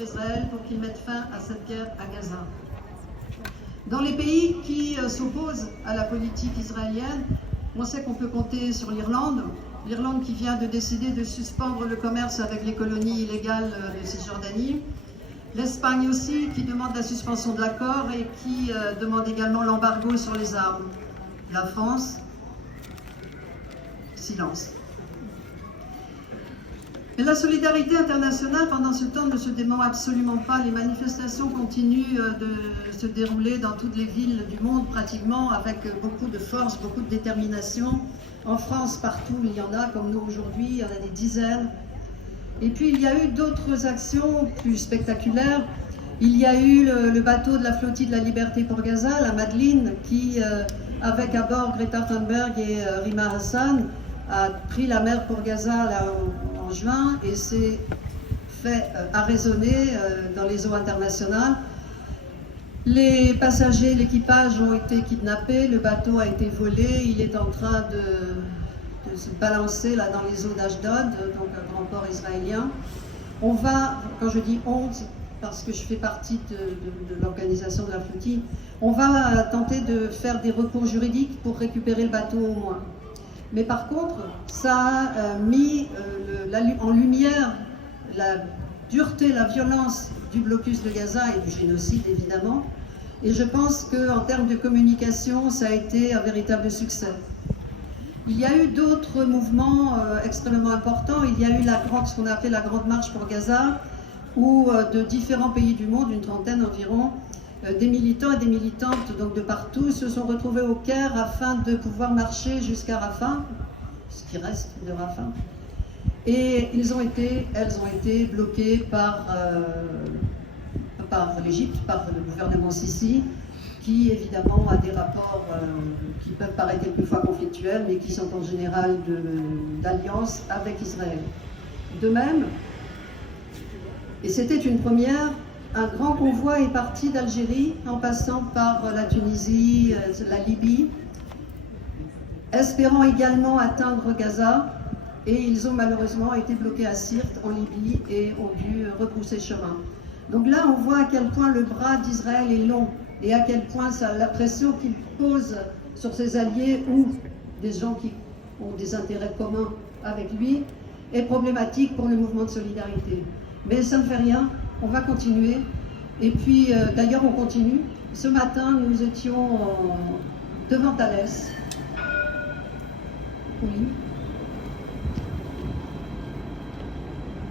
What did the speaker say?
sur Israël pour qu'il mette fin à cette guerre à Gaza. Dans les pays qui s'opposent à la politique israélienne, on sait qu'on peut compter sur l'Irlande. L'Irlande qui vient de décider de suspendre le commerce avec les colonies illégales de Cisjordanie. L'Espagne aussi qui demande la suspension de l'accord et qui demande également l'embargo sur les armes. La France, silence. Et la solidarité internationale, pendant ce temps, ne se dément absolument pas. Les manifestations continuent de se dérouler dans toutes les villes du monde, pratiquement, avec beaucoup de force, beaucoup de détermination. En France, partout, il y en a, comme nous aujourd'hui, il y en a des dizaines. Et puis, il y a eu d'autres actions plus spectaculaires. Il y a eu le bateau de la flottille de la liberté pour Gaza, la Madeleine, qui, avec à bord Greta Thunberg et Rima Hassan, a pris la mer pour Gaza là, en juin et s'est fait arraisonner dans les eaux internationales. Les passagers, l'équipage ont été kidnappés, le bateau a été volé, il est en train de se balancer là dans les eaux d'Ashdod, donc un grand port israélien. On va, quand je dis on, parce que je fais partie de l'organisation de la flottille, on va tenter de faire des recours juridiques pour récupérer le bateau au moins. Mais par contre, ça a mis en lumière la dureté, la violence du blocus de Gaza et du génocide évidemment. Et je pense qu'en termes de communication, ça a été un véritable succès. Il y a eu d'autres mouvements extrêmement importants. Il y a eu ce qu'on a appelé la Grande Marche pour Gaza, où de différents pays du monde, une trentaine environ, des militants et des militantes donc de partout se sont retrouvés au Caire afin de pouvoir marcher jusqu'à Rafah, ce qui reste de Rafah. Et elles ont été bloquées par l'Égypte, par le gouvernement Sisi, qui évidemment a des rapports qui peuvent paraître quelquefois conflictuels, mais qui sont en général d'alliance avec Israël. De même, et c'était une première, un grand convoi est parti d'Algérie en passant par la Tunisie, la Libye, espérant également atteindre Gaza, et ils ont malheureusement été bloqués à Sirte en Libye et ont dû repousser chemin. Donc là, on voit à quel point le bras d'Israël est long et à quel point la pression qu'il pose sur ses alliés ou des gens qui ont des intérêts communs avec lui est problématique pour le mouvement de solidarité. Mais ça ne fait rien, on va continuer. Et puis, d'ailleurs, on continue. Ce matin, nous étions devant Thalès. Oui.